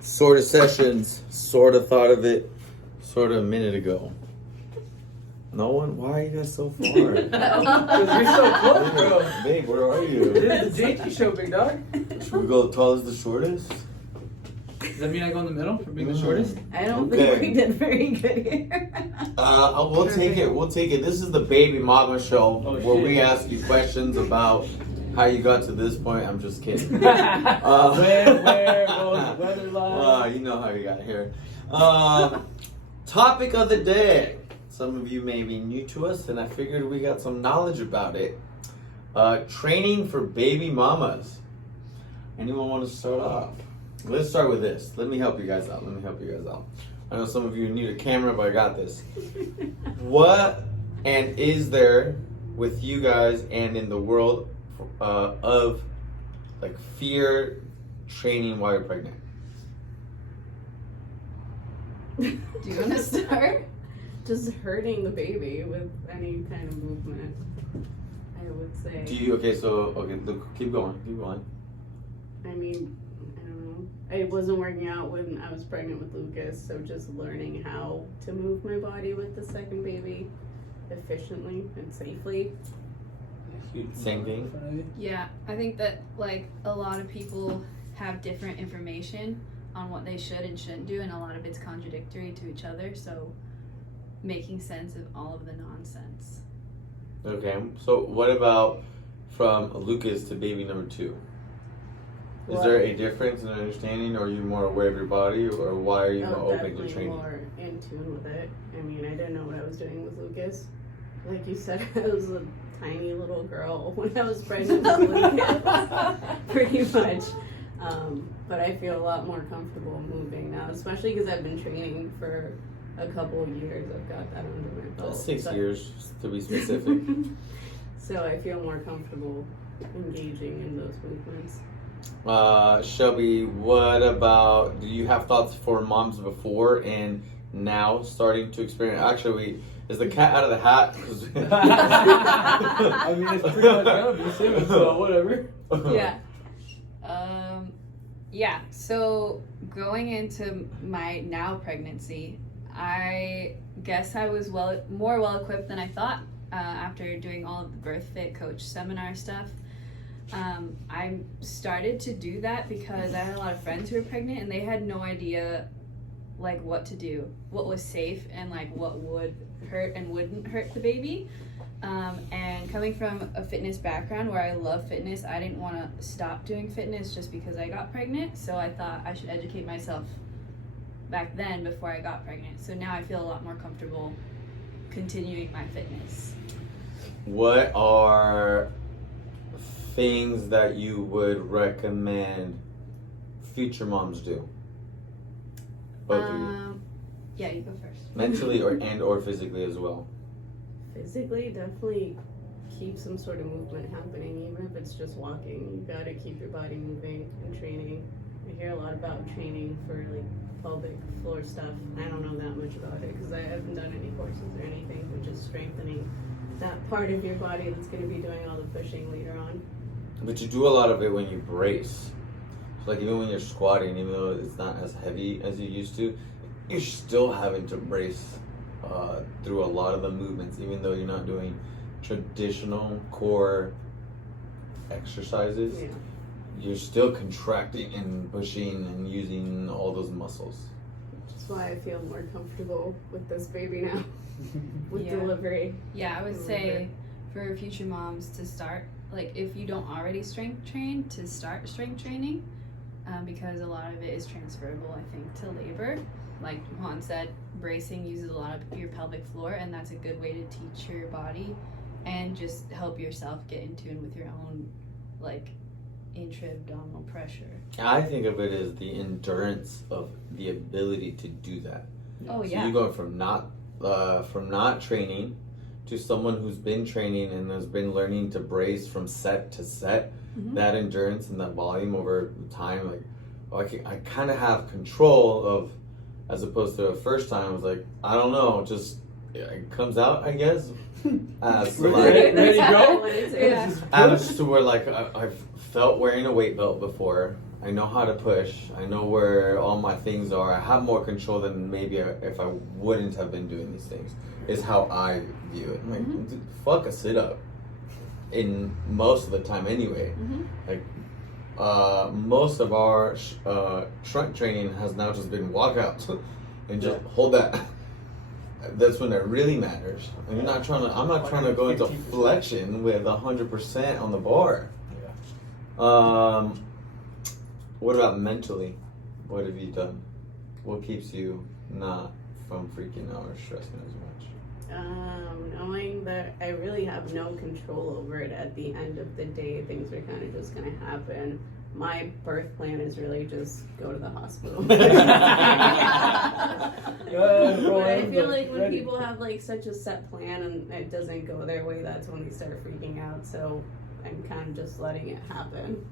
SORTA sessions. SORTA thought of it a minute ago. No one? Why are you guys so far? Because you're so close, bro. Babe, where are you? This is the JT show, big dog. Should we go tall as the shortest? Does that mean I go in the middle for being the shortest? I don't Okay. think we did very good here. We'll take it. We'll take it. This is the Baby Mama show where we ask you questions about how you got to this point. I'm just kidding. Where goes the weather line? You know how you got here. Topic of the day. Some of you may be new to us, and I figured we got some knowledge about it. Training for baby mamas. Anyone want to start off? Let's start with this. Let me help you guys out. I know some of you need a camera, but I got this. What and is there with you guys and in the world of like fear training while you're pregnant? Do you want to start? Just hurting the baby with any kind of movement, I would say. Look, keep going. I mean, I don't know. It wasn't working out when I was pregnant with Lucas, so just learning how to move my body with the second baby efficiently and safely. Same thing. Yeah, I think that like a lot of people have different information on what they should and shouldn't do, and a lot of it's contradictory to each other, so making sense of all of the nonsense. Okay, so what about from Lucas to baby number 2? Is there a difference in understanding, or are you more aware of your body, or why are you more open to training? More in tune with it. I mean, I didn't know what I was doing with Lucas. Like you said, I was a tiny little girl when I was pregnant with Lucas, pretty much. But I feel a lot more comfortable moving now, especially because I've been training for a couple of years. I've got that under my belt. 6 years, to be specific. So I feel more comfortable engaging in those movements. Shelby, what about, do you have thoughts for moms before and now starting to experience? Actually, is the cat out of the hat? I mean, it's pretty much gonna be soon, so whatever. Yeah, so going into my now pregnancy, I guess I was more well equipped than I thought after doing all of the Birth Fit Coach seminar stuff. I started to do that because I had a lot of friends who were pregnant and they had no idea like what to do, what was safe, and like what would hurt and wouldn't hurt the baby. And coming from a fitness background where I love fitness, I didn't want to stop doing fitness just because I got pregnant. So I thought I should educate myself back then before I got pregnant. So now I feel a lot more comfortable continuing my fitness. What are things that you would recommend future moms do? Both of you. Yeah, you go first. Mentally or physically as well. Physically, definitely keep some sort of movement happening, even if it's just walking. You gotta keep your body moving and training. I hear a lot about training for like pelvic floor stuff. I don't know that much about it because I haven't done any courses or anything, but just strengthening that part of your body that's gonna be doing all the pushing later on. But you do a lot of it when you brace. So like even when you're squatting, even though it's not as heavy as you used to, you're still having to brace through a lot of the movements, even though you're not doing traditional core exercises. Yeah. You're still contracting and pushing and using all those muscles. That's why I feel more comfortable with this baby now, with delivery. Yeah, I would say for future moms to start, like if you don't already strength train, to start strength training, because a lot of it is transferable, I think, to labor. Like Juan said, bracing uses a lot of your pelvic floor, and that's a good way to teach your body and just help yourself get in tune with your own like intra-abdominal pressure. I think of it as the endurance of the ability to do that. Oh So yeah. you go from not training to someone who's been training and has been learning to brace from set to set. Mm-hmm. That endurance and that volume over time, like I kind of have control of, as opposed to the first time I was like, I don't know, just it comes out, I guess. So like, ready to go? Yeah. I was to where like I've felt wearing a weight belt before. I know how to push. I know where all my things are. I have more control than maybe if I wouldn't have been doing these things. Is how I view it. Like, dude, fuck a sit up. In most of the time, anyway. Like, most of our shrunk training has now just been walkouts and just hold that. That's when it really matters. And you're not trying to. I'm not trying to go into flexion with 100% on the bar. What about mentally? What have you done? What keeps you not from freaking out or stressing as much? Knowing that I really have no control over it at the end of the day, things are kind of just going to happen. My birth plan is really just go to the hospital. But I feel like when people have like such a set plan and it doesn't go their way, that's when they start freaking out. So I'm kind of just letting it happen.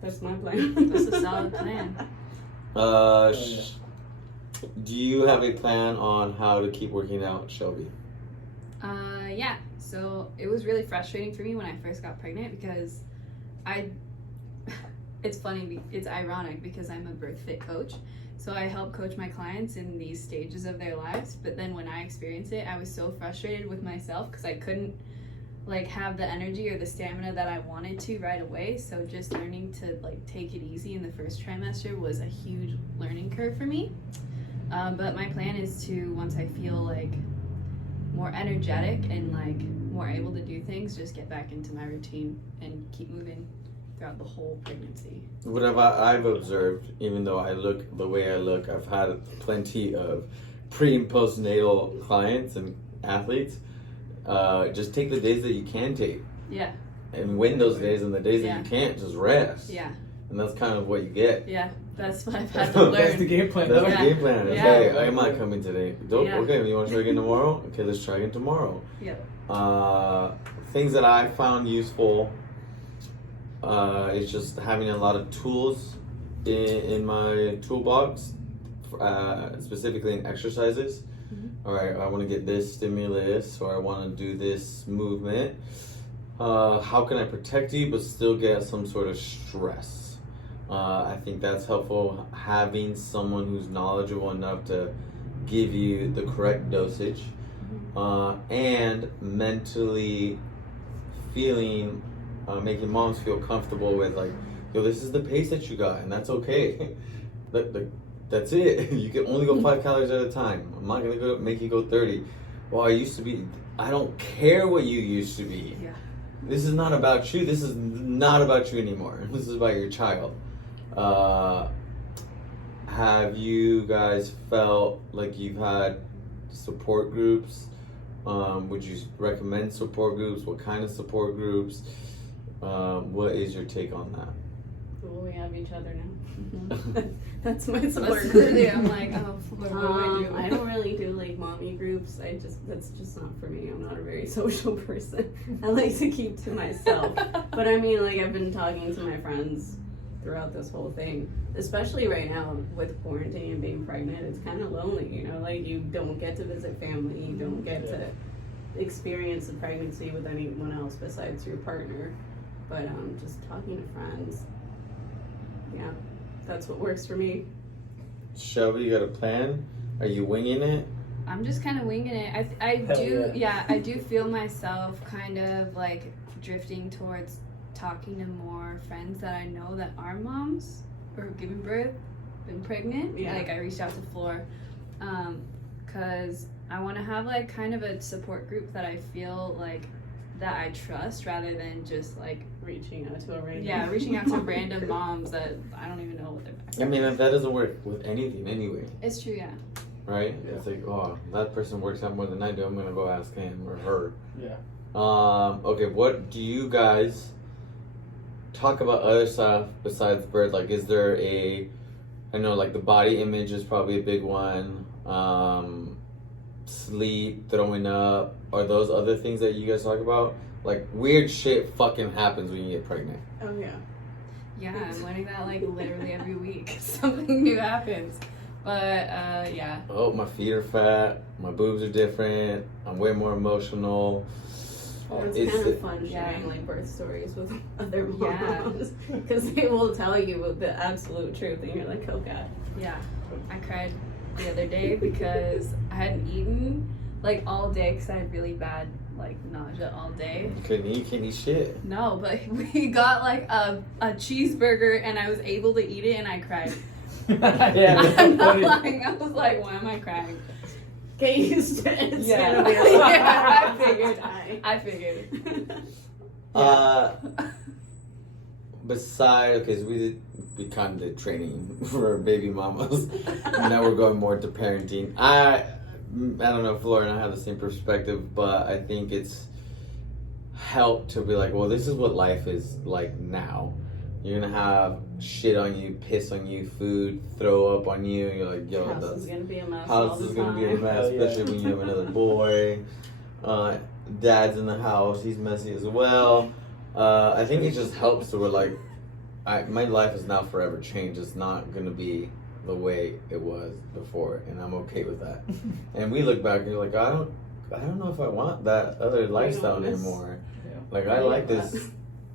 That's my plan. That's a solid plan. Do you have a plan on how to keep working out, Shelby? Yeah. So it was really frustrating for me when I first got pregnant because it's funny, it's ironic because I'm a birth fit coach. So I help coach my clients in these stages of their lives. But then when I experienced it, I was so frustrated with myself because I couldn't like have the energy or the stamina that I wanted to right away. So just learning to like take it easy in the first trimester was a huge learning curve for me. But my plan is to, once I feel like more energetic and like more able to do things, just get back into my routine and keep moving throughout the whole pregnancy. What have I've observed, even though I look the way I look, I've had plenty of pre and postnatal clients and athletes. Just take the days that you can take. Yeah. And win those days, and the days that you can't, just rest. Yeah. And that's kind of what you get. Yeah. That's what I've had to learn. That's the game plan. That's the game plan. Yeah. Okay, I'm not coming today. Yeah. Okay, you want to try again tomorrow? Okay, let's try again tomorrow. Yeah. Things that I found useful is just having a lot of tools in my toolbox, specifically in exercises. All right, I want to get this stimulus, or I want to do this movement. How can I protect you but still get some sort of stress? I think that's helpful, having someone who's knowledgeable enough to give you the correct dosage, and mentally feeling, making moms feel comfortable with like, yo, this is the pace that you got, and that's okay. That's it. You can only go 5 calories at a time. I'm not gonna make you go 30. Well, I used to be. I don't care what you used to be. Yeah. This is not about you. This is not about you anymore. This is about your child. Have you guys felt like you've had support groups? Would you recommend support groups? What kind of support groups? What is your take on that? Well, we have each other now. That's my support That's group. I'm like, oh, what do I do? I don't really do like mommy groups. That's just not for me. I'm not a very social person. I like to keep to myself. But I mean, like, I've been talking to my friends throughout this whole thing, especially right now with quarantine and being pregnant. It's kind of lonely, you know, like you don't get to visit family, you don't get to experience the pregnancy with anyone else besides your partner. But just talking to friends, yeah, that's what works for me. Shelby, you got a plan? Are you winging it? I'm just kind of winging it. I do, I do feel myself kind of like drifting towards talking to more friends that I know that are moms or have given birth, been pregnant. Yeah. Like I reached out to Floor, because I want to have like kind of a support group that I feel like that I trust, rather than just like Reaching out to a random reaching out to random moms that I don't even know what their background. I mean, that doesn't work with anything anyway, It's true, yeah. right? Yeah. It's like, oh, that person works out more than I do. I'm gonna go ask him or her. Yeah. Okay, what do you guys talk about other stuff besides birth? Like, is there I know like the body image is probably a big one. Sleep, throwing up, are those other things that you guys talk about? Like, weird shit fucking happens when you get pregnant. Oh yeah. Yeah, I'm learning that like literally every week. Something new happens. But yeah. Oh, my feet are fat, my boobs are different, I'm way more emotional. It's kind of fun sharing like birth stories with other moms because they will tell you the absolute truth, and you're like, oh god. Yeah, I cried the other day because I hadn't eaten like all day because I had really bad like nausea all day. Couldn't eat shit. No, but we got like a cheeseburger and I was able to eat it and I cried. Yeah, I'm not lying. I was like, why am I crying? Get used to it. It's Yeah. gonna be a Yeah, I I figured. Besides, okay, so we kind of did training for baby mamas. And now we're going more into parenting. I don't know if Laura and I have the same perspective, but I think it's helped to be like, well, this is what life is like now. You're gonna have shit on you, piss on you, food, throw up on you. You're like, yo, house is gonna be a mess. house is gonna be a mess, Hell yeah. especially when you have another boy. Dad's in the house, he's messy as well. I think it just helps so we're like, my life is now forever changed. It's not gonna be the way it was before, and I'm okay with that. And we look back and you're like, I don't know if I want that other lifestyle anymore. Yeah. Like I like this,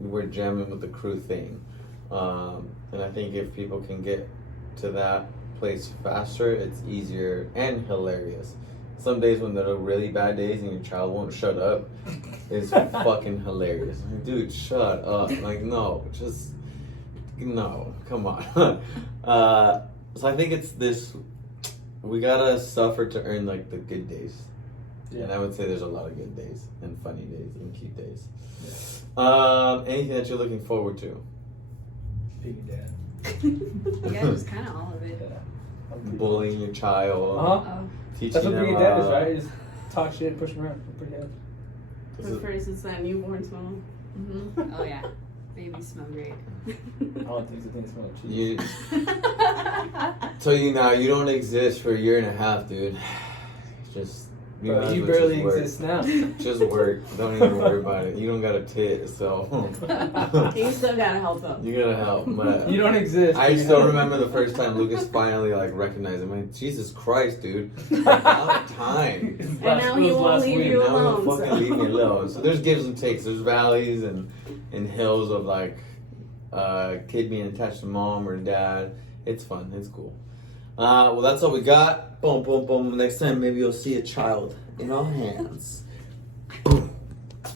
we're jamming with the crew thing. And I think if people can get to that place faster, it's easier and hilarious. Some days when there are really bad days and your child won't shut up, it's fucking hilarious. Like, dude, shut up. Like, no, come on. So I think it's this, we gotta suffer to earn like the good days. Yeah. And I would say there's a lot of good days and funny days and cute days. Yeah. Anything that you're looking forward to? Being a dad. Yeah, just kind of all of it. Yeah. Bullying your child, Uh-huh. Oh, teaching That's what them being a dad is, right? Just talk shit and push them around. Pretty good. But first, it's that newborn smell. mm-hmm. Oh yeah, babies smell great. All the things that things smell like cheese. You tell you now, you don't exist for a year and a half, dude. Just be Bro, honest you with barely work. exist now. Just work. Don't even worry about it. You don't got a tit, so You still gotta help them. you gotta help. But You don't exist. I still remember the first time Lucas finally like recognized him. Like, Jesus Christ, dude! About time. And now he won't leave you Now alone. he'll fucking So. leave me alone. So there's gives and takes. There's valleys and hills of like kid being attached to mom or dad. It's fun. It's cool. Well, that's all we got. Boom, boom, boom. Next time, maybe you'll see a child in our hands. Boom.